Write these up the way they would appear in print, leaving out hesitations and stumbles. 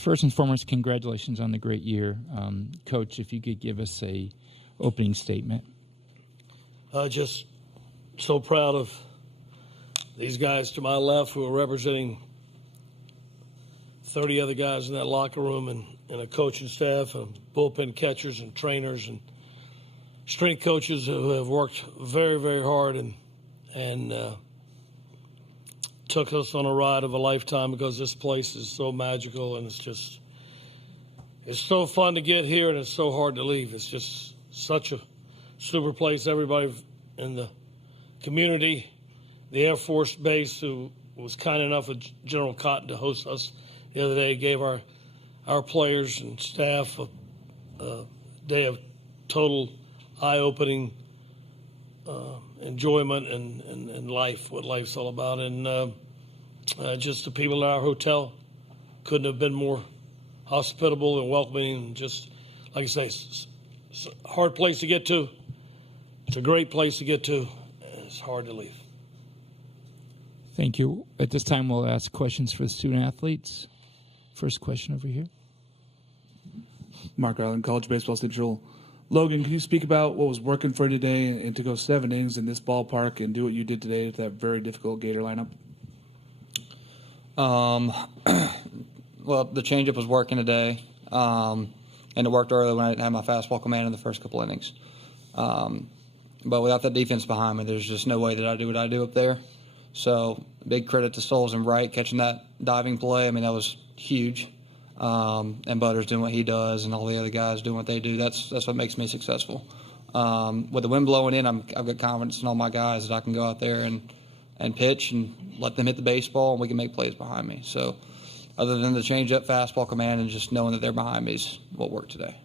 First and foremost, congratulations on the great year. Coach, if you could give us a opening statement. Just so proud of these guys to my left who are representing 30 other guys in that locker room and a coaching staff and bullpen catchers and trainers and strength coaches who have worked very, very hard and took us on a ride of a lifetime, because this place is so magical and it's so fun to get here and it's so hard to leave. It's just such a super place. Everybody in the community, the Air Force Base, who was kind enough of General Cotton to host us the other day, gave our players and staff a day of total eye-opening enjoyment and life, what life's all about. And just the people at our hotel couldn't have been more hospitable and welcoming. And just, like I say, it's a hard place to get to. It's a great place to get to, and it's hard to leave. Thank you. At this time, we'll ask questions for the student athletes. First question over here. Mark Island, College Baseball Central. Logan, can you speak about what was working for you today and to go 7 innings in this ballpark and do what you did today with that very difficult Gator lineup? Well, the changeup was working today, and it worked early when I didn't have my fastball command in the first couple innings. But without that defense behind me, there's just no way that I do what I do up there. So big credit to Souls and Wright catching that diving play. I mean, that was huge. And Butters doing what he does and all the other guys doing what they do. That's what makes me successful. With the wind blowing in, I've got confidence in all my guys that I can go out there and pitch and let them hit the baseball, and we can make plays behind me. So other than the change-up, fastball command, and just knowing that they're behind me is what worked today.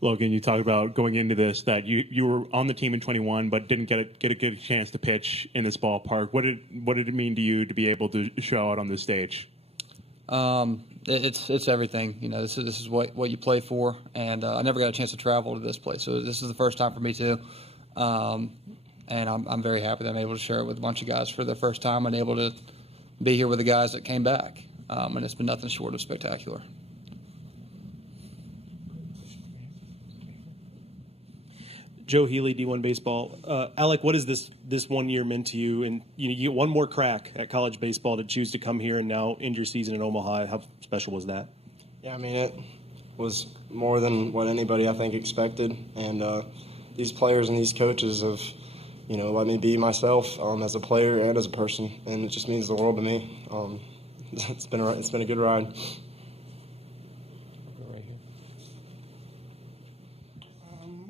Logan, you talked about going into this that you were on the team in 21, but didn't get a good chance to pitch in this ballpark. What did it mean to you to be able to show out on this stage? It's everything. You know, this is what you play for, and I never got a chance to travel to this place, so this is the first time for me too. And I'm very happy that I'm able to share it with a bunch of guys for the first time and able to be here with the guys that came back. And it's been nothing short of spectacular. Joe Healy, D1 Baseball. Alec, what has this 1 year meant to you? And you get one more crack at college baseball to choose to come here and now end your season in Omaha. How special was that? Yeah, I mean, it was more than what anybody, I think, expected. And these players and these coaches have, let me be myself as a player and as a person. And it just means the world to me. It's been a good ride.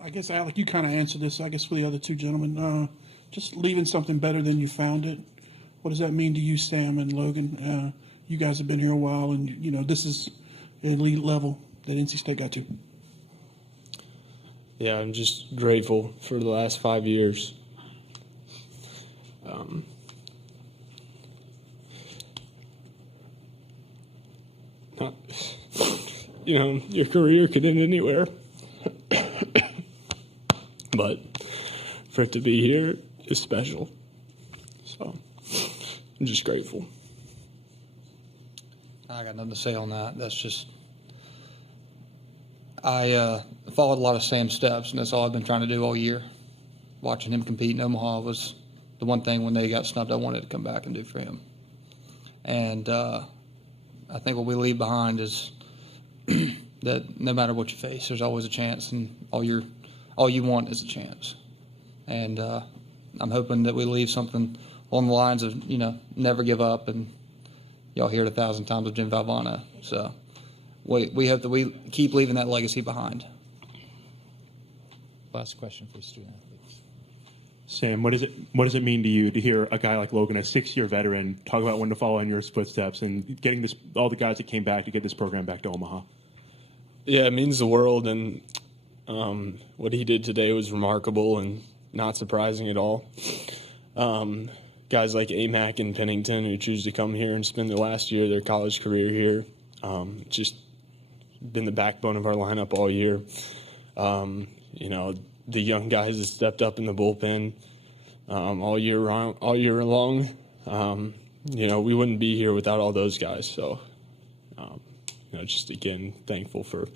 I guess, Alec, you kind of answered this, I guess, for the other two gentlemen. Just leaving something better than you found it. What does that mean to you, Sam and Logan? You guys have been here a while, and, this is an elite level that NC State got to. Yeah, I'm just grateful for the last 5 years. Your career could end anywhere. But for it to be here is special. So I'm just grateful. I got nothing to say on that. That's just I followed a lot of Sam's steps, and that's all I've been trying to do all year. Watching him compete in Omaha was the one thing when they got snubbed I wanted to come back and do for him. And I think what we leave behind is that no matter what you face, there's always a chance, and all you want is a chance. And I'm hoping that we leave something along the lines of, never give up, and y'all hear it 1,000 times with Jim Valvano. So we hope that we keep leaving that legacy behind. Last question for student athletes. Sam, what does it mean to you to hear a guy like Logan, a 6-year veteran, talk about when to follow in your footsteps and getting all the guys that came back to get this program back to Omaha? Yeah, it means the world, and what he did today was remarkable and not surprising at all. Guys like Amac and Pennington who choose to come here and spend the last year of their college career here, just been the backbone of our lineup all year. The young guys that stepped up in the bullpen all year long. we wouldn't be here without all those guys. So, just again, thankful for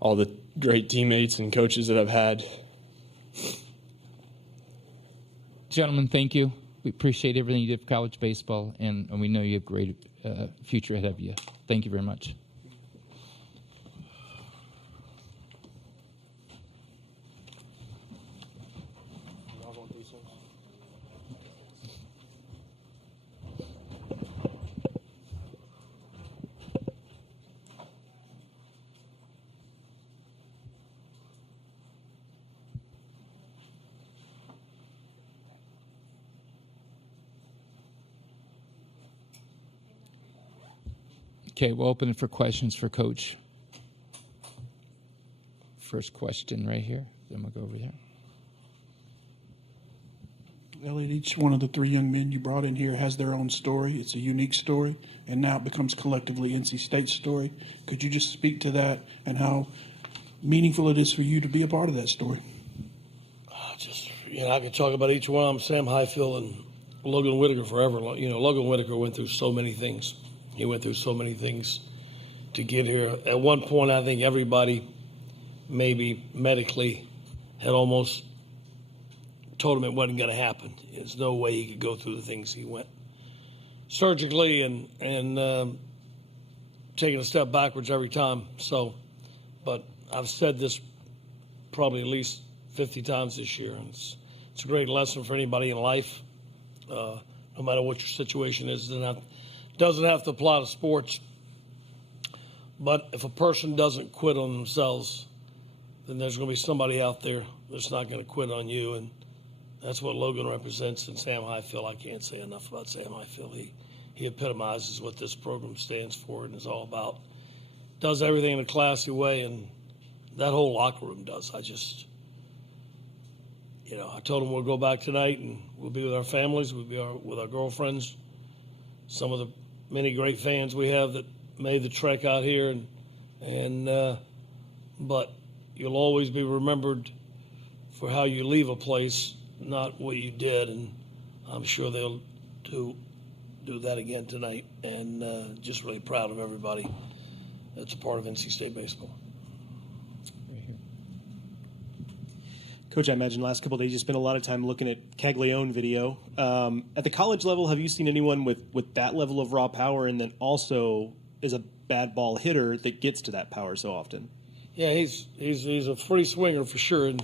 all the great teammates and coaches that I've had. Gentlemen, thank you. We appreciate everything you did for college baseball, and we know you have a great future ahead of you. Thank you very much. Okay, we'll open it for questions for Coach. First question right here. Then we'll go over here. Elliot, each one of the three young men you brought in here has their own story. It's a unique story, and now it becomes collectively NC State's story. Could you just speak to that and how meaningful it is for you to be a part of that story? I could talk about each one of them, Sam Highfield and Logan Whitaker forever. Logan Whitaker went through so many things. He went through so many things to get here. At one point, I think everybody, maybe medically, had almost told him it wasn't going to happen. There's no way he could go through the things he went surgically and taking a step backwards every time. So, but I've said this probably at least 50 times this year. And it's a great lesson for anybody in life, no matter what your situation is. Doesn't have to apply to sports, but if a person doesn't quit on themselves, then there's going to be somebody out there that's not going to quit on you, and that's what Logan represents. And Sam Highfield, I can't say enough about Sam Highfield. He epitomizes what this program stands for and is all about. Does everything in a classy way, and that whole locker room does. I told him we'll go back tonight and we'll be with our families, we'll be with our girlfriends, some of the many great fans we have that made the trek out here, but you'll always be remembered for how you leave a place, not what you did, and I'm sure they'll do that again tonight, and just really proud of everybody that's a part of NC State baseball. Coach, I imagine the last couple of days you spent a lot of time looking at Caglione video. At the college level, have you seen anyone with that level of raw power, and then also is a bad ball hitter that gets to that power so often? Yeah, he's a free swinger for sure. And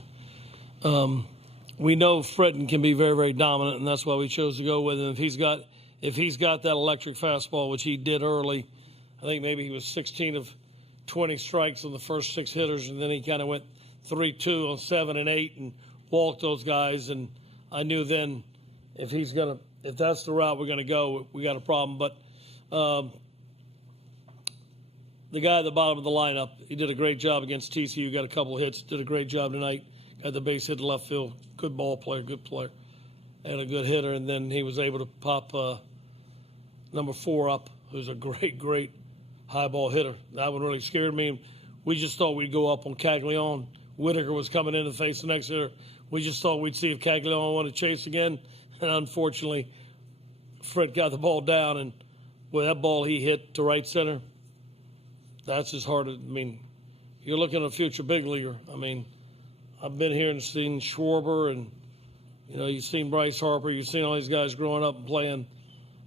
we know Fredden can be very, very dominant, and that's why we chose to go with him. If he's got that electric fastball, which he did early, I think maybe he was 16 of 20 strikes on the first 6 hitters, and then he kind of went 3-2 on 7 and 8 and walked those guys. And I knew then if that's the route we're going to go, we got a problem. But the guy at the bottom of the lineup, he did a great job against TCU, got a couple of hits, did a great job tonight, got the base hit to left field, good ball player, good player, and a good hitter. And then he was able to pop number 4 up, who's a great, great high ball hitter. That one really scared me. We just thought we'd go up on Caglione. Whitaker was coming in to face the next hitter. We just thought we'd see if Caglione wanted to chase again. And unfortunately, Fred got the ball down, and with that ball he hit to right center, that's as hard as, you're looking at a future big leaguer. I've been here and seen Schwarber, and, you've seen Bryce Harper. You've seen all these guys growing up and playing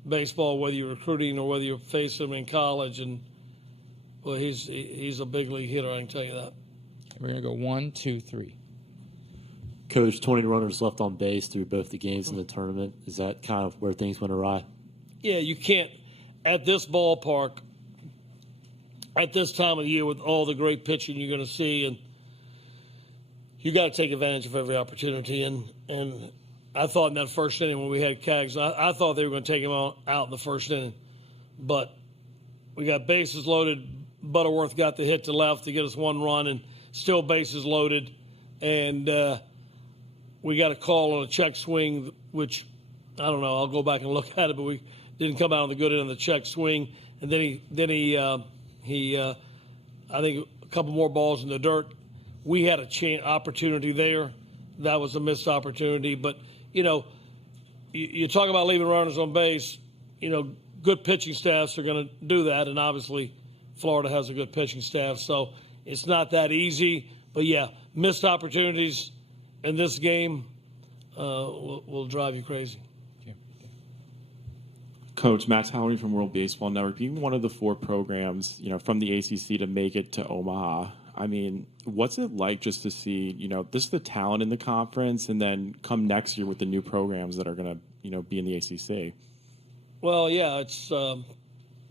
baseball, whether you're recruiting or whether you face them in college. And, well, he's a big league hitter, I can tell you that. We're going to go 1, 2, 3. Coach, 20 runners left on base through both the games and the tournament. Is that kind of where things went awry? Yeah, you can't, at this ballpark, at this time of the year with all the great pitching you're going to see, and you got to take advantage of every opportunity. And I thought in that first inning when we had Cags, I thought they were going to take him out in the first inning. But we got bases loaded. Butterworth got the hit to left to get us 1 run, and still bases loaded. And we got a call on a check swing, which, I don't know, I'll go back and look at it, but we didn't come out on the good end of the check swing. And then he I think a couple more balls in the dirt. We had a opportunity there. That was a missed opportunity. But, you talk about leaving runners on base. good pitching staffs are going to do that, and obviously Florida has a good pitching staff, so it's not that easy. But, yeah, missed opportunities in this game will drive you crazy. Coach, Matt Townley from World Baseball Network, being one of the 4 programs, from the ACC to make it to Omaha, I mean, what's it like just to see, this is the talent in the conference, and then come next year with the new programs that are going to, be in the ACC? Well, yeah, it's I've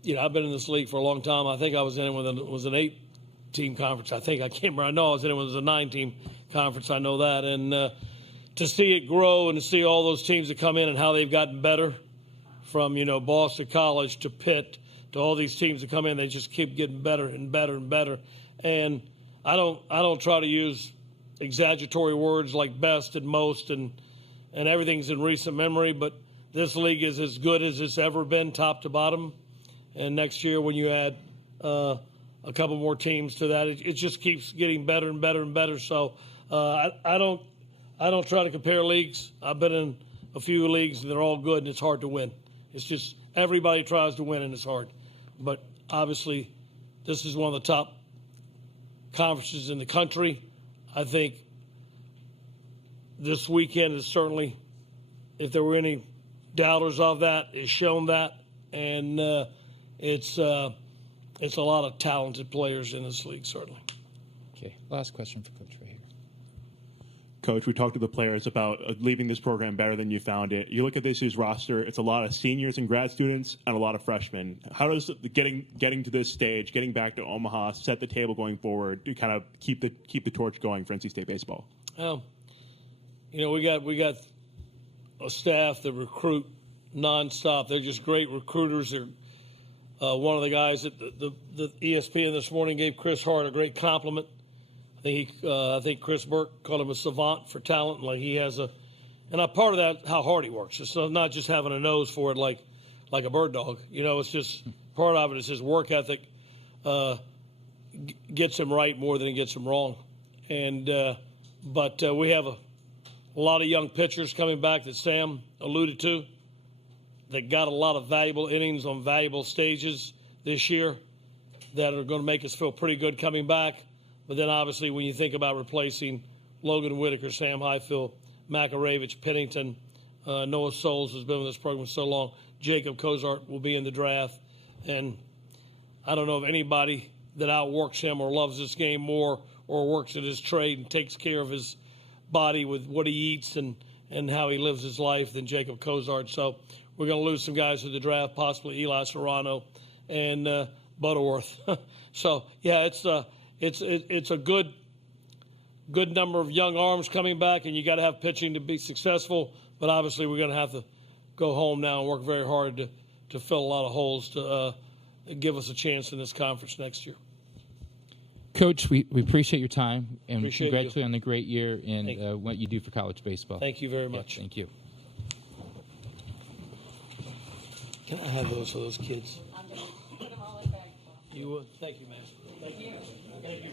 been in this league for a long time. I think I was in it when it was an 8-team conference. I can't remember. I know I was in it when it was a 9-team conference. I know that. And to see it grow and to see all those teams that come in and how they've gotten better, from Boston College to Pitt to all these teams that come in, they just keep getting better and better and better. And I don't try to use exaggeratory words like best and most and everything's in recent memory, but this league is as good as it's ever been, top to bottom. And next year, when you add a couple more teams to that, it just keeps getting better and better and better. So I don't try to compare leagues. I've been in a few leagues and they're all good, and it's hard to win. It's just everybody tries to win, and it's hard. But obviously, this is one of the top conferences in the country. I think this weekend is certainly, if there were any doubters of that, is shown that. And it's a lot of talented players in this league, certainly. Okay, last question for Coach right here. Coach, we talked to the players about leaving this program better than you found it. You look at this year's roster; it's a lot of seniors and grad students, and a lot of freshmen. How does getting to this stage, getting back to Omaha, set the table going forward to kind of keep the torch going for NC State baseball? We got a staff that recruit nonstop. They're just great recruiters. They're one of the guys that the ESPN this morning gave Chris Hart a great compliment. I think Chris Burke called him a savant for talent. Like he has and a part of that, how hard he works. It's not just having a nose for it like a bird dog. It's just part of it is his work ethic gets him right more than it gets him wrong. And but we have a lot of young pitchers coming back that Sam alluded to that got a lot of valuable innings on valuable stages this year that are going to make us feel pretty good coming back. But then, obviously, when you think about replacing Logan Whitaker, Sam Highfield, Makaravich, Pennington, Noah Souls has been with this program so long, Jacob Cozart will be in the draft. And I don't know of anybody that outworks him or loves this game more or works at his trade and takes care of his body with what he eats and how he lives his life than Jacob Cozart. So we're going to lose some guys to the draft, possibly Eli Serrano and Butterworth. So, yeah, it's a good number of young arms coming back, and you got to have pitching to be successful. But obviously, we're going to have to go home now and work very hard to fill a lot of holes to give us a chance in this conference next year. Coach, we appreciate your time, and Appreciate congratulate you. you on the great year and what you do for college baseball. Thank you very much. Yeah, thank you. Can I have those for those kids? You would. Thank you, man. Thank you. Thank you.